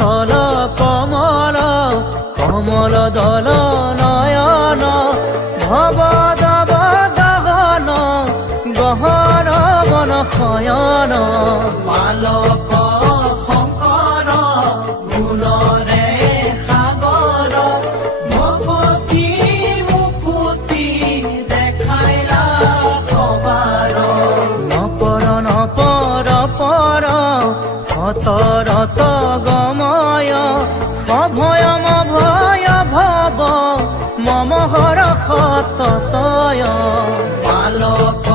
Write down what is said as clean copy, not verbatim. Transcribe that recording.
চল কমল কমল দল নয়ন ভব দব দহন গহন বন শয়ন বালক শংকৰ গুণৰে সাগৰ ভকতি মুকুতি দেখাইলা সবাৰ নপৰ নপৰ পৰ সতৰত গময় সভয়ম ভয় ভৱ মম হৰ সততয় বালক